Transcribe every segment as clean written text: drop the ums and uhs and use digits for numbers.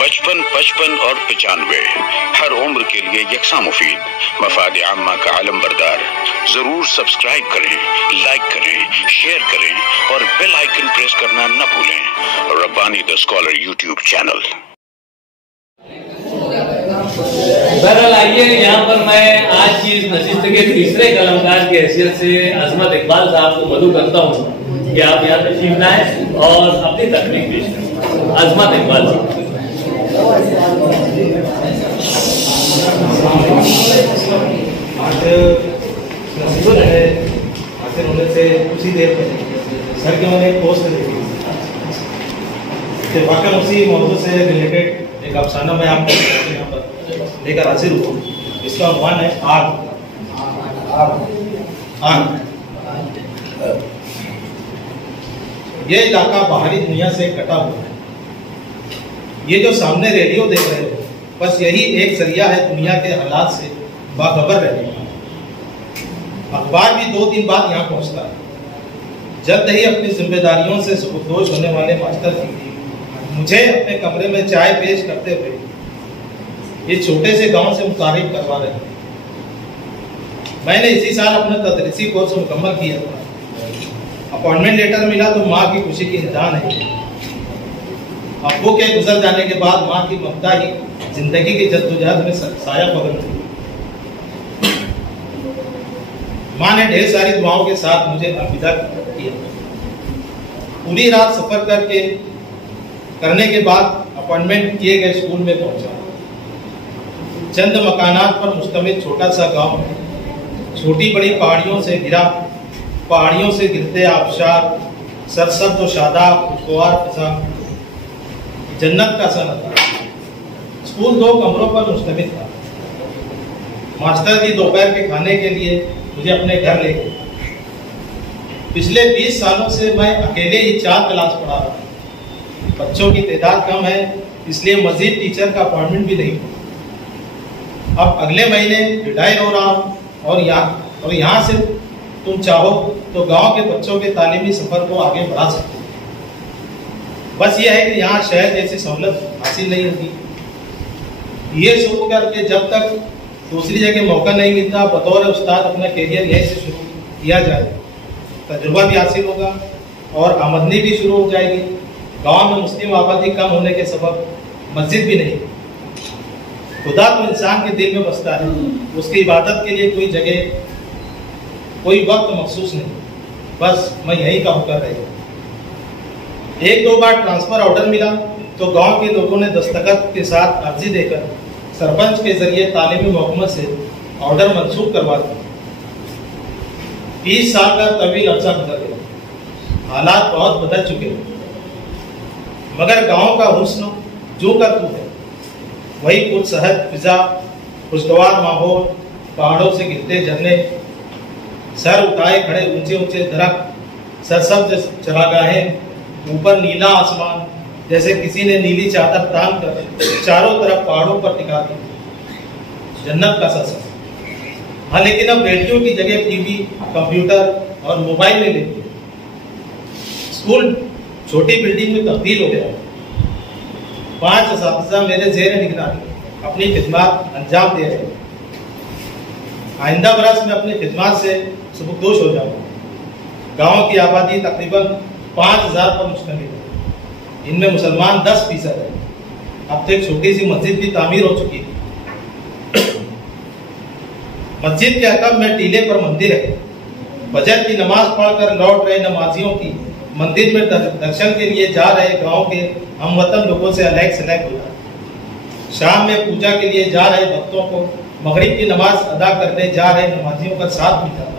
55, 55 और 95 हर उम्र के लिए यकसा मुफीद, मफाद आम्मा का आलम बरदार। जरूर सब्सक्राइब करें, लाइक करें, शेयर करें और बेल आइकन प्रेस करना न भूलें। Rabbani the scholar YouTube channel. बहरहाल आइए, यहाँ पर मैं आज की इस नशिस्त के तीसरे कलमकार की हैसियत से अजमत इकबाल साहब को मदऊ करता हूँ कि आप यहाँ तशरीफ लाएं और अपनी तकनीक पेश करें। अजमत इकबाल साहब। आज नसीबत है हासिल होने से उसी देर पहले सर के मैंने एक पोस्ट देखी कि वाकई उसी मौजूद से रिलेटेड एक अफसाना मैं आपको यहाँ पर लेकर हाजिर हूँ। इसका उन्वान है आग। ये इलाका बाहरी दुनिया से कटा हुआ है। ये जो सामने रेडियो देख रहे हो, बस यही एक जरिया है दुनिया के हालात से बाखबर रहने का। अखबार भी 2 दिन बाद यहाँ पहुँचता है। जल्द ही अपनी जिम्मेदारियों से सुबकदोश होने वाले मास्टर जी मुझे अपने कमरे में चाय पेश करते हुए ये छोटे से गांव से मुतारिफ करवा रहे हैं। मैंने इसी साल अपना तदरीसी कोर्स मुकम्मल किया था। अपॉइंटमेंट लेटर मिला तो माँ की खुशी की इंतहा नहीं। अब्बू के गुजर जाने के बाद माँ की ममता ही जिंदगी की जद्दोजहद में साया पकड़ थी। माँ ने ढेर सारी दुआओं के साथ मुझे अलविदा किया। पूरी रात सफर करने के बाद अपॉइंटमेंट किए गए स्कूल में पहुंचा। चंद मकानात पर मुश्तमिल छोटा सा गांव है। छोटी बड़ी पहाड़ियों से घिरा, पहाड़ियों से गिरते आबशार, सरसब्ज और शादाब खुशगवार फिजा, जन्नत का सा नजारा। स्कूल 2 कमरों पर मुश्तमिल था। मास्टर जी दोपहर के खाने के लिए मुझे अपने घर ले गए। पिछले 20 सालों से मैं अकेले ही 4 क्लास पढ़ा रहा हूँ। बच्चों की तादाद कम है, इसलिए मजीद टीचर का अपॉइंटमेंट भी नहीं। अब अगले महीने रिटायर हो रहा हूँ और यहाँ से तुम चाहो तो गांव के बच्चों के तालीमी सफर को आगे बढ़ा सकते हो। बस यह है कि यहाँ शहर जैसी सहूलत हासिल नहीं होती। ये शुरू करके जब तक दूसरी जगह मौका नहीं मिलता, बतौर उस्ताद अपना करियर यहीं से शुरू किया जाए। तजुर्बा भी हासिल होगा और आमदनी भी शुरू हो जाएगी। गांव में मुस्लिम आबादी कम होने के सबब मस्जिद भी नहीं। खुदा तो इंसान के दिल में बसता है, उसकी इबादत के लिए कोई जगह, कोई वक्त मखसूस नहीं। बस मैं यही का होकर रही। 1-2 बार ट्रांसफर ऑर्डर मिला तो गांव के लोगों ने दस्तखत के साथ अर्जी देकर सरपंच के जरिए तालीमी महकमे से ऑर्डर मंसूख करवा दिया। 30 साल का तवील अरसा गुजर गया। हालात बहुत बदल चुके हैं, मगर गांव का हुस्न जो का तू है वही कुछ सहज फिजा, खुशगवार माहौल, पहाड़ों से गिरते झरने, सर उठाए खड़े ऊंचे ऊंचे दरख्त, सरसब्ज चरागाहें, ऊपर नीला आसमान जैसे किसी ने नीली चादर तान कर चारों तरफ पहाड़ों पर टिका दी। जन्नत का सा सफर। हाँ, लेकिन अब बेटियों की जगह टीवी, कंप्यूटर और मोबाइल ले लेती है। स्कूल छोटी बिल्डिंग में तब्दील हो गया। 5 असातिज़ा मेरे ज़ेर निगरानी अपनी खिदमत अंजाम दे रहे हैं। आइंदा बरस में अपनी खिदमत से सुबकदोश हो जाऊंगा। गांव की आबादी तकरीबन 5000 पर मुश्तमिल है। इनमें मुसलमान 10% है। अब तो एक छोटी सी मस्जिद भी तामीर हो चुकी है। मस्जिद के अकब में टीले पर मंदिर है। फजर की नमाज पढ़कर लौट रहे नमाजियों की मंदिर में दर्शन के लिए जा रहे गांव के हमवतन लोगों से अलग सलग हो जाए। शाम में पूजा के लिए जा रहे भक्तों को मगरिब की नमाज अदा करने जा रहे नमाजियों का साथ भी जाता।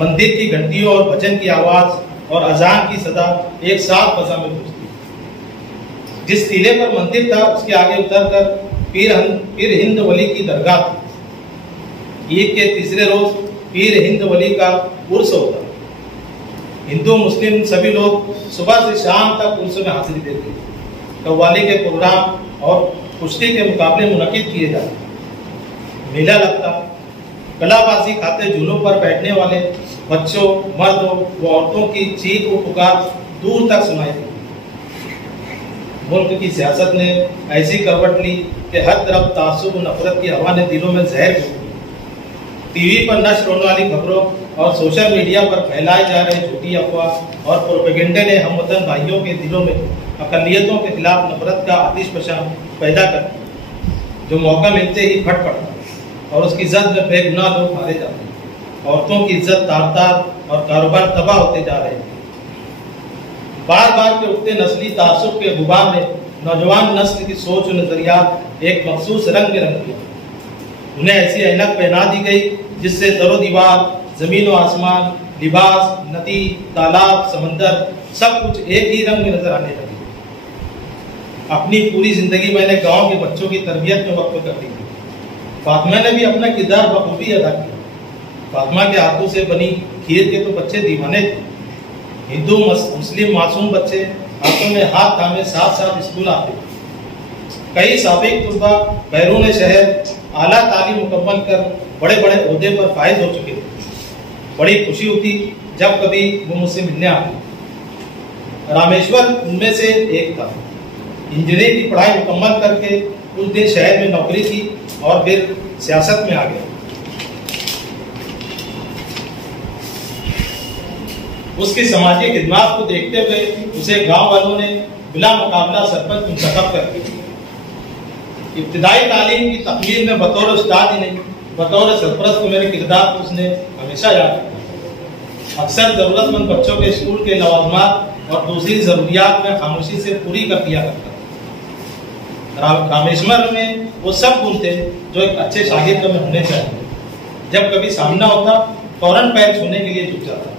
मंदिर की घंटियों और भजन की आवाज और अजान की सदा एक साथ फजा में गूंजती। जिस टीले पर मंदिर था उसके आगे उतरकर पीर हिंद वली की दरगाह थी। ईद के तीसरे रोज पीर हिंद वली का उर्स होता। हिंदू मुस्लिम सभी लोग सुबह से शाम तक उर्स में हाजिरी देते। कव्वाली के प्रोग्राम और कुश्ती के मुकाबले मुनक्किद किए जाते। मेला लगता। कलाबाजी खाते झूलों पर बैठने वाले बच्चों, मर्दों व औरतों की चीख और पुकार दूर तक सुनाई दी। मुल्क की सियासत ने ऐसी करवट ली कि हर तरफ तासुब और नफरत की हवा ने दिलों में जहर घोल दी। टीवी पर नष्ट होने वाली खबरों और सोशल मीडिया पर फैलाए जा रहे झूठी अफवाह और प्रोपेगेंडे ने हम वतन भाइयों के दिलों में अकलियतों के खिलाफ नफरत का आतिशफशां पैदा कर दिया, जो मौका मिलते ही फट पड़ता और उसकी इज्जत में बेगुनाह लोग मारे जाते हैं। औरतों की इज्जत तार-तार और कारोबार तबाह होते जा रहे हैं। बार बार के उठते नस्ली तासुब के गुबार ने नौजवान नस्ल की सोच और नजरियात एक मखसूस रंग में रंग दिया। उन्हें ऐसी ऐनक पहना दी गई जिससे दरो दीवार, जमीन व आसमान, लिबास, नदी, तालाब, समंदर सब कुछ एक ही रंग में नजर आने लगे। अपनी पूरी जिंदगी मैंने गांव के बच्चों की तरबियत में वक्फ कर दी। फातिमा ने भी अपना किरदार बखूबी अदा किया। फातिमा के हाथों से बनी खीर के तो बच्चे दीवाने थे। हिंदू मुस्लिम मासूम बच्चे हाथों में हाथ थामे साथ साथ स्कूल आते। कई साबिक तुलबा बैरून शहर आला तालीम मुकम्मल कर बड़े बड़े ओहदे पर फायज हो चुके थे। बड़ी खुशी होती जब कभी वो मुझसे मिलने आते। रामेश्वर उनमें से एक था। इंजीनियरिंग की पढ़ाई मुकम्मल करके कुछ दिन शहर में नौकरी की और फिर सियासत में आ गया। उसकी समाजी खिदमत को देखते हुए उसे गांव वालों ने बिला मुकाबला सरपंच मुंतखब कर दिया। इब्तिदाई तालीम की तकमील में बतौर उस्ताद ही नहीं, बतौर सरपरस्त को मेरे किरदार को उसने हमेशा याद रखा। अक्सर जरूरतमंद बच्चों के स्कूल के लवाजमात और दूसरी जरूरियात में खामोशी से पूरी कर दिया करता था। रामेश्वर में वो सब गुण थे जो एक अच्छे शागिर्द में होने चाहिए। जब कभी सामना होता फौरन पैर छूने के लिए झुक जाता।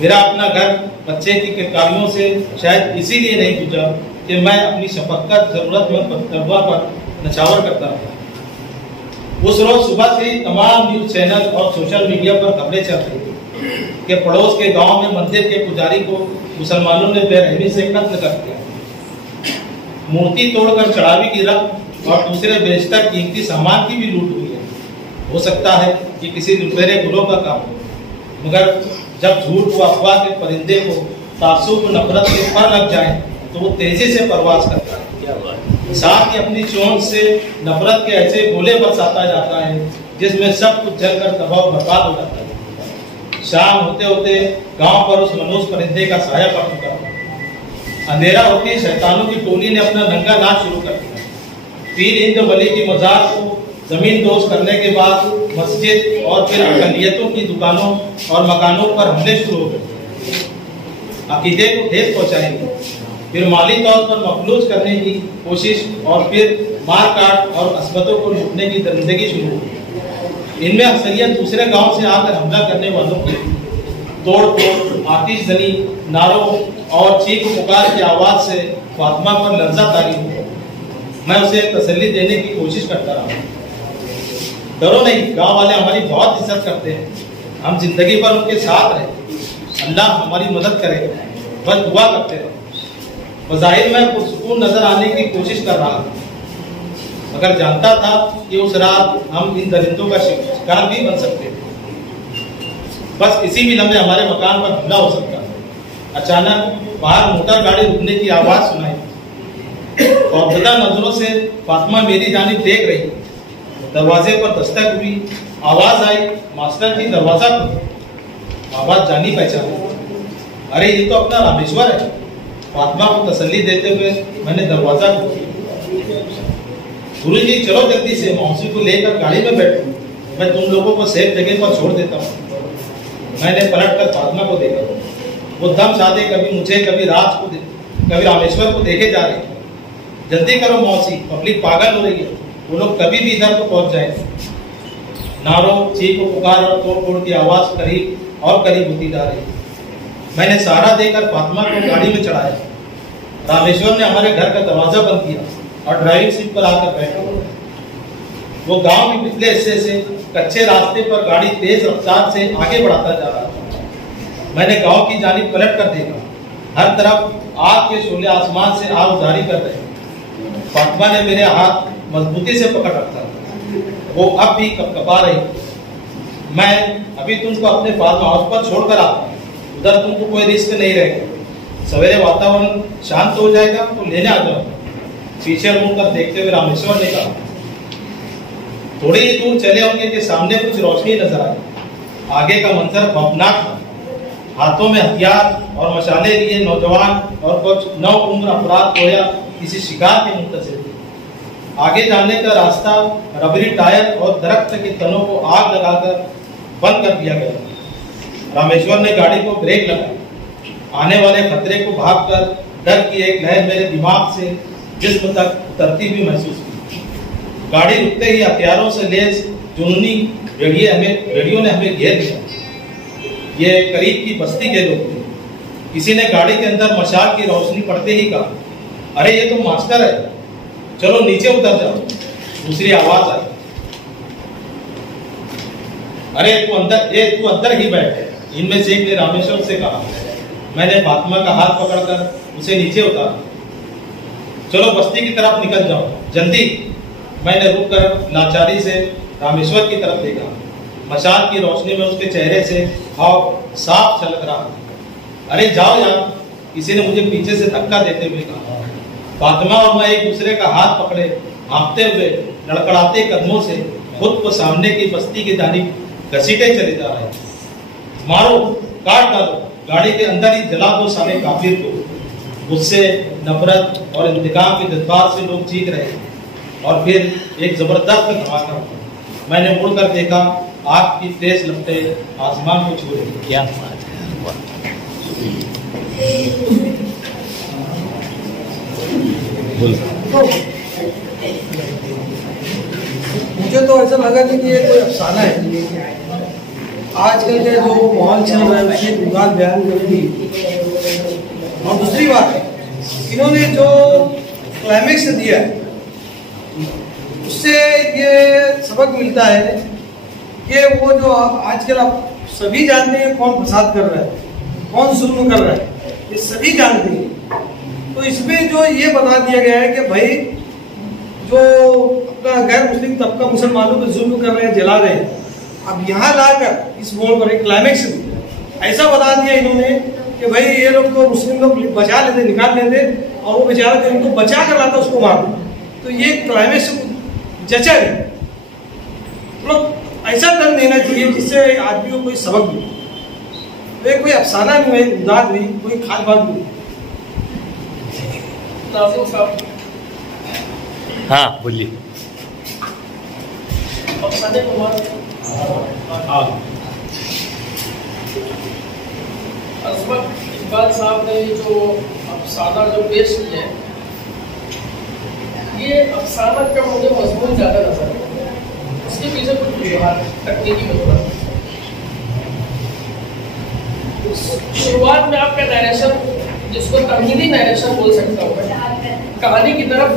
मेरा अपना घर बच्चे की किरकारियों से शायद इसीलिए नहीं पूछा कि मैं अपनी शफकत जरूरतमंद तलबा पर नचावर करता था। उस रोज सुबह से ही तमाम न्यूज चैनल और सोशल मीडिया पर खबरें चल रही थी कि पड़ोस के गांव में मंदिर के पुजारी को मुसलमानों ने बेरहमी से कत्ल कर दिया। मूर्ति तोड़कर चढ़ावी की रख और दूसरे बेशतर कीमती सामान की भी लूट हुई है। हो सकता है कि किसी लुटेरे गुलों का काम हो, मगर जब झूठ व अफवाह के परिंदे को तासुब नफरत के पर लग जाए तो वो तेजी से परवाज करता है। साथ ही अपनी चोंच से नफरत के ऐसे गोले बरसाता जाता है जिसमें सब कुछ जलकर तबाह बर्बाद हो जाता है। शाम होते होते गांव पर उस मनोज परिंदे का साया पड़ चुका था। अंधेरा होते शैतानों की टोली ने अपना नंगा नाच शुरू कर दिया। पीर हिंद वली की मजार को जमीन दोस्त करने के बाद मस्जिद और फिर अकलियतों की दुकानों और मकानों पर हमले शुरू हो गए। अकीदे को ठेस पहुंचाएंगे, फिर माली तौर पर मफलूज करने की कोशिश और फिर मार काट और अस्बतों को लूटने की दरिंदगी शुरू हुई। इनमें अक्सरियत दूसरे गांव से आकर हमला करने वालों की तोड़ फोड़, आतिशजनी, नारों और चीख पुकार की आवाज से फातिमा पर लर्जा तारी हुई। मैं उसे तसल्ली देने की कोशिश करता रहा। डरो नहीं, गांव वाले हमारी बहुत इज्जत करते हैं। हम जिंदगी भर उनके साथ रहे। अल्लाह हमारी मदद करे, बस दुआ करते रहो। बज़ाहिर मैं पुरसुकून नजर आने की कोशिश कर रहा था, मगर जानता था कि उस रात हम इन दरिंदों का शिकार भी बन सकते थे। बस किसी भी लम्हे हमारे मकान पर हमला हो सकता था। अचानक बाहर मोटर गाड़ी रुकने की आवाज सुनाई और बदा नजरों से फातिमा मेरी जानिब देख रही। दरवाजे पर दस्तक हुई। आवाज आई, मास्टर जी दरवाजा खोलो। आवाज जानी पहचानी। अरे ये तो अपना रामेश्वर है। फातिमा को तसल्ली देते हुए मैंने दरवाजा खोला। गुरु जी चलो जल्दी से, मौसी को लेकर गाड़ी में बैठो, मैं तुम लोगों को सेफ जगह पर छोड़ देता हूँ। मैंने पलट कर फातिमा को देखा। वो दम साधे कभी मुझे कभी कभी रामेश्वर को देखे जा रही। जल्दी करो मौसी, पब्लिक पागल हो रही है, वो लोग कभी भी इधर को पहुंच जाएंगे। नारों, चीख पुकार और तोड़ फोड़ की आवाज करीब और करीब होती जा रही। मैंने सहारा देकर फातिमा को गाड़ी में चढ़ाया। रामेश्वर ने हमारे घर का दरवाजा बंद किया और ड्राइविंग सीट पर आकर बैठा। वो गांव के पिछले हिस्से से कच्चे रास्ते पर गाड़ी तेज रफ्तार से आगे बढ़ाता जा रहा था। मैंने गांव की जानिब पलट कर देखा। हर तरफ आग के शोले आसमान से आग जारी कर रहे। फातिमा ने मेरे हाथ मजबूती से पकड़ रखा। वो अब भी कपकपा रही। मैं अभी तुमको अपने फार्म हाउस पर छोड़कर आता हूँ, उधर तुमको कोई रिस्क नहीं रहेगा। सवेरे वातावरण शांत हो जाएगा तो लेने आ जाओ। पीछे मुड़कर देखते हुए रामेश्वर ने कहा। थोड़ी ही दूर चले होंगे कि सामने कुछ रोशनी नजर आई। आगे का मंजर खौफनाक था। हाथों में हथियार और मशाले लिए नौजवान और कुछ नौउम्र अपराध गोया किसी शिकार के मुंतज़िर थे। आगे जाने का रास्ता रबरी टायर और दरख्त के तनों को आग लगाकर बंद कर दिया गया। रामेश्वर ने गाड़ी को ब्रेक लगाया। आने वाले खतरे को भागकर डर की एक लहर मेरे दिमाग से जिस्म तक उतरती हुई महसूस हुई। गाड़ी रुकते ही हथियारों से लैस जुनूनी भेड़ियों ने हमें घेर लिया। ये करीब की बस्ती के लोग थे। किसी ने गाड़ी के अंदर मशाल की रोशनी पड़ते ही कहा, अरे ये तो मास्टर है, चलो नीचे उतर जाओ। दूसरी आवाज आई, अरे तू अंदर ही बैठ। इनमें से एक ने रामेश्वर से कहा। मैंने फातिमा का हाथ पकड़कर उसे नीचे उतारा। चलो बस्ती की तरफ निकल जाओ, जल्दी। मैंने रुककर लाचारी से रामेश्वर की तरफ देखा। मशाल की रोशनी में उसके चेहरे से खौफ साफ झलक रहा। अरे जाओ यार, किसी ने मुझे पीछे से धक्का देते हुए कहा। फातिमा और मैं एक दूसरे का हाथ पकड़े हाँफते हुए लड़खड़ाते कदमों से खुद को सामने की बस्ती की जानिब घसीटे चले जा रहे। मारो, काट डालो, गाड़ी के अंदर ही जला दो साले काफिर को। गुस्से, नफरत और इंतकाम के जज्बात से लोग चीख रहे और फिर एक जबरदस्त धमाका हुआ। मैंने मुड़कर देखा, आग की तेज लपटें आसमान को छू रही। क्या बात है। मुझे तो ऐसा लगा कि ये कोई अफसाना है। आजकल के जो माहौल चल रहा है उसमें विवाद बयान करेंगी। और दूसरी बात, इन्होंने जो क्लाइमेक्स दिया है उससे ये सबक मिलता है कि वो जो आजकल आप सभी जानते हैं कौन फसाद कर रहा है, कौन जुल्म कर रहा है, ये सभी जानते हैं। तो इसमें जो ये बता दिया गया है कि भाई जो अपना गैर मुस्लिम तबका मुसलमानों पर जुल्म कर रहे हैं, जला रहे हैं, अब यहाँ लाकर इस मोड़ पर एक क्लाइमेक्स ऐसा बता दिया इन्होंने कि भाई ये लोग को मुस्लिम लोग बचा लेते, निकाल लेते, और वो बेचारा जो उनको बचा कर लाता उसको मार दे। तो ये क्लाइमेक्स जचा नहीं। तो ऐसा दंड देना चाहिए जिससे आदमी को कोई सबक मिले। कोई अफसाना नहीं है, उदाद नहीं, कोई खास बात नहीं। हाँ बोलिए। इकबाल साहब ने जो अफसाना जो पेश किया है, ये अफसाना का मुझे मजमून ज्यादा नजर है। उसके पीछे कुछ तकनीकी मतलब। शुरुआत में आपका नरेशन, जिसको तमहीदी नरेशन बोल सकता हूँ, कहानी की तरफ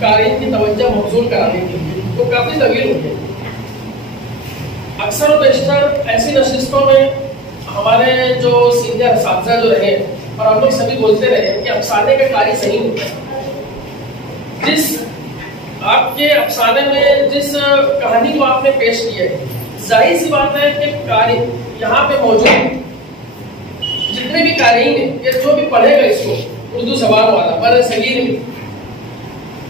कारीन की तवज्जो मबजूल कराने के लिए तो काफी तवील होती है। अक्सर और बेशतर ऐसी नशिस्तों में हमारे जो सीनियर असातिज़ा जो रहे और हम लोग सभी बोलते रहे कि अफसाने का कारी सही होता है। जिस आपके अफसाने में जिस कहानी को आपने पेश की है, जाहिर सी बात है कि कारी यहाँ पे मौजूद जितने भी कारीन हैं या जो भी पढ़ेगा इसको उर्दू जबान वाला बर सगीर में,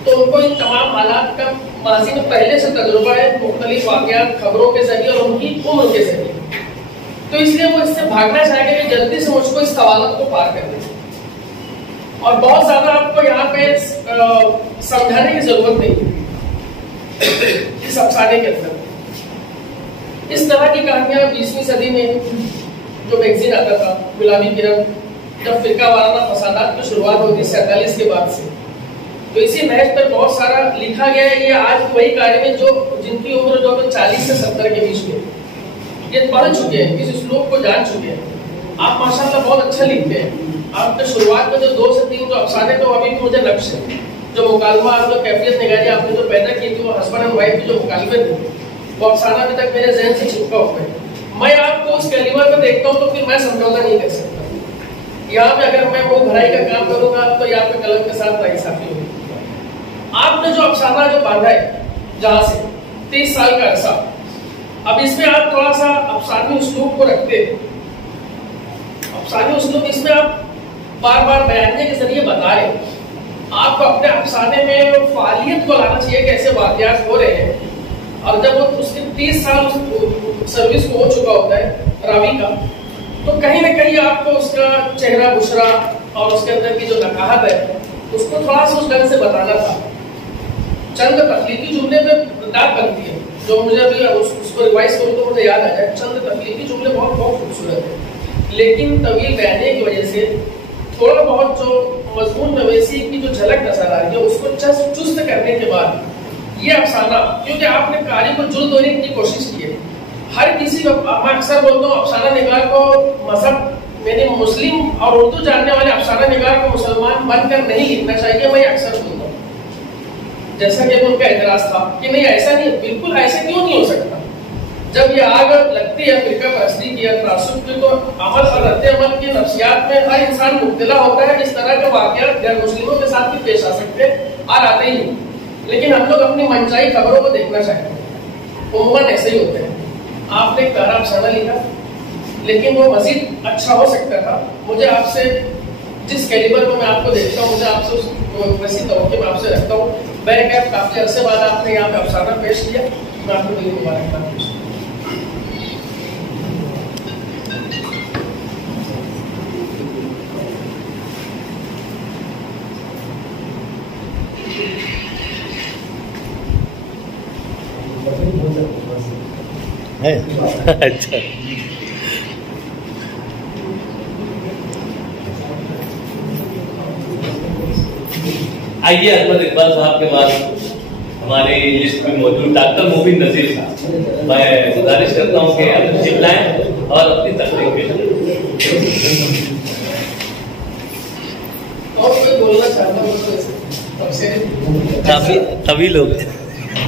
तो उनको इन तमाम हालात का माजी में पहले से तजुर्बा है, मुख्तलिफ वाक़यात खबरों के जरिए और उनकी उम्र के जरिए। तो इसलिए वो इससे भागना चाहेंगे कि जल्दी से मुझको इस सवालत को पार कर दे। और बहुत ज्यादा आपको यहाँ पे समझाने की जरूरत नहीं है इस अफसाने के अंदर। इस तरह की कहानियां 20वीं सदी में जो मैगजीन आता था गुलामी किरण, जब फिरका वाराना फसादात की शुरुआत होती 47 के बाद से, तो इसी महज पर बहुत सारा लिखा गया है। ये आज वही कार्य में जो जिनकी उम्र जो 40 से 70 के बीच में ये पढ़ चुके हैं, इस श्लोक को जान चुके हैं। आप माशाल्लाह बहुत अच्छा लिखते हैं। आपने शुरुआत में जो 2 से 3 जो अफसाने तो अभी भी मुझे लक्ष्य है, जो मुकालमा जो कैफियत निगारी आपने जो पैदा की थी, वो हस्बैंड एंड वाइफ की जो मुकालमे थे, वो अफसाना अभी तक मेरे जहन से छिपका हुआ है। मैं आपको उस कलीमा में देखता हूँ तो फिर मैं समझौता नहीं कर सकता। यहाँ पे अगर मैं वो भराई का काम करूंगा तो यहाँ पे कलम के साथ नाइंसाफी होगी। आपने जो अफसाना जो बांधा है जहां से 30 साल का अरसा, अब इसमें आप थोड़ा सा अफसानी उस्लूब को रखते हैं। अफसानी उस्लूब इसमें आप बार बार बयानिए के जरिए बता रहे हैं। आपको अपने अफसाने में फालियत को लाना चाहिए, कैसे वाकयात हो रहे हैं। और जब वो उसके 30 साल सर्विस को हो चुका होता है रावी का, तो कहीं ना कहीं आपको उसका चेहरा बुशरा और उसके अंदर की जो नकाहत है उसको थोड़ा सा उस ढंग से बताना था। चंद तकलीफी जुमले में दाद बनती है, जो मुझे अभी उसको रिवाइज करूँ तो मुझे याद आ जाए। चंद तकलीफी जुमले बहुत खूबसूरत है, लेकिन तवील बयाने की वजह से थोड़ा बहुत जो मजमून नवेसी की जो झलक नजर आ रही है उसको चुस्त करने के बाद ये अफसाना, क्योंकि आपने कारी को जुल्द होने की कोशिश की है। हर किसी को मैं अक्सर बोलता हूँ, अफसाना निगार को मजहब मैंने मुस्लिम और उर्दू जानने वाले अफसाना निगार को मुसलमान बनकर नहीं लिखना चाहिए। मैं अक्सर बोलता हूँ, जैसा कि उनका एतराज था कि नहीं ऐसा नहीं, बिल्कुल ऐसे क्यों नहीं हो सकता। जब ये आग लगती है फिरका परस्ती की या तरासुब की, तो अमल और रद्द-ए-अमल की नफ्सियात में हर इंसान मुब्तला होता है। इस तरह के वाकयात गैर मुस्लिमों के साथ भी पेश आ सकते हैं और आते ही, लेकिन हम लोग अपनी मनचाही खबरों को देखना चाहते हैं, उम्मन ऐसे ही होते हैं। आपने एक प्यारा अफसाना लिखा, लेकिन वो मजीद अच्छा हो सकता था। मुझे आपसे जिस कैलिबर को मैं आपको देखता हूँ, मुझे आपसे वैसी तवक्को मैं आपसे रखता हूँ। बैक काफी अरसे बाद आपने यहाँ पे अफसाना पेश किया, मैं आपको दिल मुबारकबाद पेश। अच्छा, आइए अहमद इकबाल साहब के बाद हमारे लिस्ट में मौजूद डॉक्टर मोबिन नजीर साहब, मैं गुजारिश करता हूँ कि आप तशरीफ लाएं और अपनी तकरीर पेश करें। और कोई बोलना चाहता हूँ काफी तवील हो गए।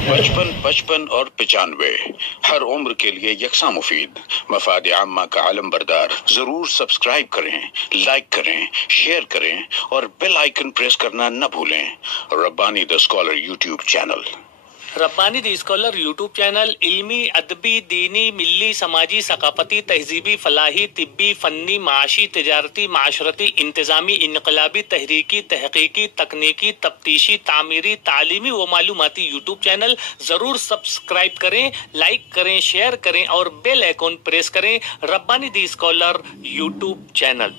55 और 95 हर उम्र के लिए यकसा मुफीद, मफाद आम्मा का आलम बरदार। जरूर सब्सक्राइब करें, लाइक करें, शेयर करें और बेल आइकन प्रेस करना न भूलें। Rabbani the scholar YouTube channel. Rabbani the scholar YouTube channel इल्मी, अदबी, दीनी, मिल्ली, समाजी, सकाफती, तहजीबी, फलाही, तिब्बी, फन्नी, माशी, तिजारती, माशरती, इंतजामी, इनकलाबी, तहरीकी, तहकीकी, तकनीकी, तफ्तीशी, तामीरी, तालीमी व मालूमाती यूट्यूब चैनल। जरूर सब्सक्राइब करें, लाइक करें, शेयर करें और बेल आइकन प्रेस करें। Rabbani the scholar YouTube channel.